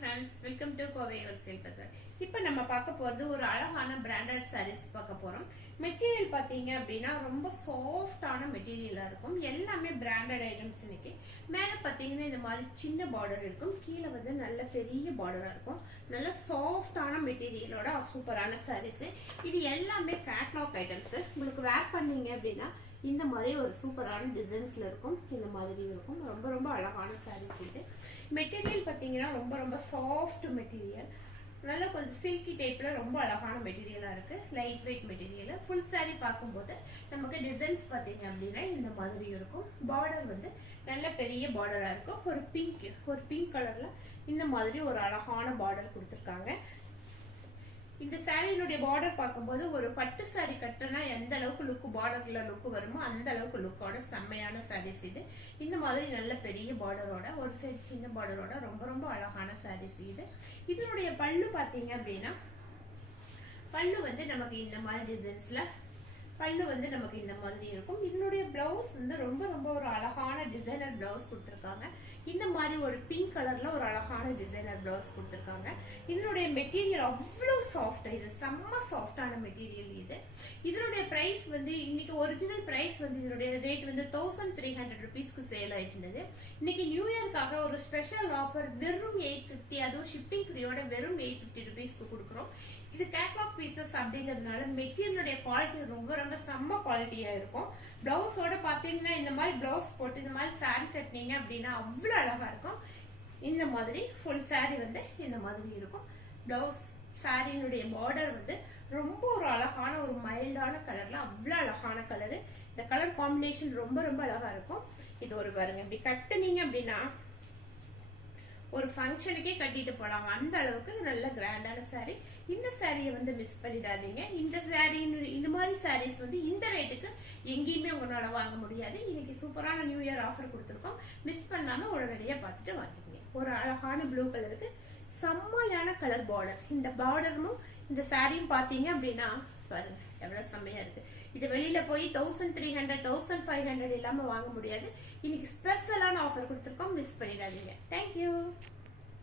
friends, welcome to Kovai Wholesale Bazaar. இப்போ நம்ம பார்க்க போறது ஒரு அழகான பிராண்டட் sarees பார்க்க போறோம். மெட்டீரியல் பாத்தீங்க அப்படினா ரொம்ப சாஃப்ட்டான மெட்டீரியலா இருக்கும். எல்லாமே பிராண்டட் ஐட்டம்ஸ் இன்னைக்கு. மேல பாத்தீங்கன்னா இந்த மாதிரி சின்ன border இருக்கும். கீழ வந்து நல்ல பெரிய borderா இருக்கும். நல்ல சாஃப்ட்டான மெட்டீரியலோட சூப்பரான sarees. இது எல்லாமே கேட்டலாக் ஐட்டம்ஸ். உங்களுக்கு வேர் பண்ணீங்க அப்படினா இந்த மாதிரி ஒரு சூப்பரான டிசைன்ஸ்ல இருக்கும். இந்த மாதிரி இருக்கும். ரொம்ப ரொம்ப அழகான sarees இது. மெட்டீரியல் பாத்தீங்கன்னா ரொம்ப சாஃப்ட் மெட்டீரியல். நல்ல கொஞ்சம் சில்கி டைப்ல ரொம்ப அழகான மெட்டீரியலா இருக்கு. Light weight material. Full saree பாக்கும்போது நமக்கு டிசைன்ஸ் பாத்தீங்க அப்படின்னா இந்த மாதிரி இருக்கும். பார்டர் வந்து நல்ல பெரிய பார்டரா இருக்கும். ஒரு பிங்க் கலர்ல இந்த மாதிரி ஒரு அழகான பார்டர் கொடுத்திருக்காங்க. இந்த சாரியினுடைய பார்டர் பார்க்கும்போது ஒரு பட்டு சாரி கட்டினா எந்த அளவுக்கு லுக் பார்டர்ல லுக் வருமோ அந்த அளவுக்கு லுக்கோட செம்மையான சாரீஸ் இது. இந்த மாதிரி நல்ல பெரிய பார்டரோட ஒரு சைடு சின்ன பார்டரோட ரொம்ப அழகான சாரீஸ் இது. இதனுடைய பல்லு பாத்தீங்க அப்படின்னா பல்லு வந்து நமக்கு இந்த மாதிரி டிசைன்ஸ்ல பல்லு வந்து நமக்கு இந்த மாதிரி இருக்கும். இதனுடைய பிளவுஸ் வந்து ரொம்ப ஒரு அழகான டிசைனர் பிளவுஸ் கொடுத்திருக்காங்க. இந்த மாதிரி ஒரு பிங்க் கலர்ல ஒரு அழகான டிசைனர் பிளவுஸ் கொடுத்திருக்காங்க. இதனுடைய மெட்டீரியல் அவ்வளவு சாஃப்ட். இது செம்ம சாஃப்டான மெட்டீரியல் இது. இதனுடைய பிரைஸ் வந்து இன்னைக்கு ஒரிஜினல் பிரைஸ் வந்து இதனுடைய ரேட் வந்து 1300 rupeesக்கு சேல் ஆயிட்டு இருந்தது. இன்னைக்கு நியூ இயர்க்காக ஒரு ஸ்பெஷல் ஆஃபர் வெறும் 850, அதுவும் ஷிப்பிங் ஃப்ரீயோட வெறும் 850 rupeesக்கு கொடுக்குறோம். இது கேட்லாக் பீசஸ் அப்படிங்கிறதுனால மெட்டீரியலுடைய குவாலிட்டி ரொம்ப செம்ம குவாலிட்டியா இருக்கும். பிளவுஸோட பாத்தீங்கன்னா இந்த மாதிரி பிளவுஸ் போட்டு இந்த மாதிரி சாரி கட்டினீங்க அப்படின்னா அவ்வளவு அழகா இருக்கும். இந்த மாதிரி ஃபுல் சாரி வந்து இந்த மாதிரி இருக்கும். பிளவுஸ் சாரியினுடைய பார்டர் வந்து ரொம்ப ஒரு அழகான ஒரு மைல்டான கலர்ல அவ்வளவு அழகான கலரு. இந்த கலர் காம்பினேஷன் ரொம்ப அழகா இருக்கும். இது ஒரு பாருங்க இப்படி கட்டுனீங்க அப்படின்னா ஒரு ஃபங்க்ஷனுக்கே கட்டிட்டு போலாம். அந்த அளவுக்கு நல்ல கிராண்டான சாரி. இந்த சாரியை வந்து மிஸ் பண்ணிடாதீங்க. இந்த சாரி இந்த மாதிரி சாரீஸ் வந்து இந்த ரேட்டுக்கு எங்கேயுமே உங்களால வாங்க முடியாது. இன்னைக்கு சூப்பரான நியூ இயர் ஆஃபர் கொடுத்துருக்கோம். மிஸ் பண்ணாம உடனடியா பார்த்துட்டு வாங்கிக்கோங்க. ஒரு அழகான ப்ளூ கலருக்கு செம்மையான கலர் பார்டர். இந்த பார்டரும் இந்த சாரியும் பாத்தீங்க அப்படின்னா பாருங்க எவ்வளவு செம்மையா இருக்கு. இது வெளியில போய் 1300 1500 இல்லாம வாங்க முடியாது. இன்னைக்கு ஸ்பெஷலான ஆஃபர் கொடுத்துருக்கோம். மிஸ் பண்ணிடாதீங்க. தேங்க்யூ.